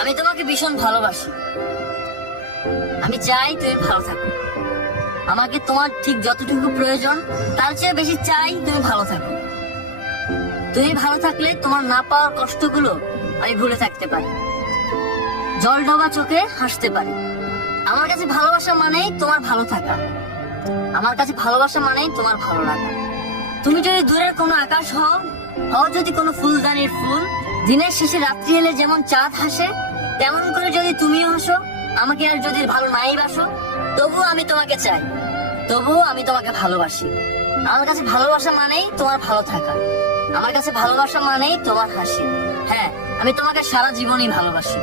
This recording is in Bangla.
আমি তোমাকে ভীষণ ভালোবাসি। আমি চাই তুমি ভালো থাকো। আমাকে তোমার ঠিক যতটুকু প্রয়োজন তার চেয়ে বেশি চাই তুমি ভালো থাকো। তুমি ভালো থাকলে তোমার না পাওয়ার কষ্টগুলো আমি ভুলে থাকতে পারি, জল ডোবা চোখে হাসতে পারি। আমার কাছে ভালোবাসা মানেই তোমার ভালো থাকা। আমার কাছে ভালোবাসা মানেই তোমার ভালো লাগা। তুমি যদি দূরের কোনো আকাশ হও, হও যদি কোনো ফুলদানির ফুল, দিনের শেষে রাত্রি এলে যেমন চাঁদ হাসে, তেমন করে যদি তুমিও হাসো, আমাকে আর যদি ভালো নাই বাসো, তবুও আমি তোমাকে চাই, তবুও আমি তোমাকে ভালোবাসি। আমার কাছে ভালোবাসা মানেই তোমার ভালো থাকা। আমার কাছে ভালোবাসা মানেই তোমার হাসি। হ্যাঁ, আমি তোমাকে সারা জীবনই ভালোবাসি।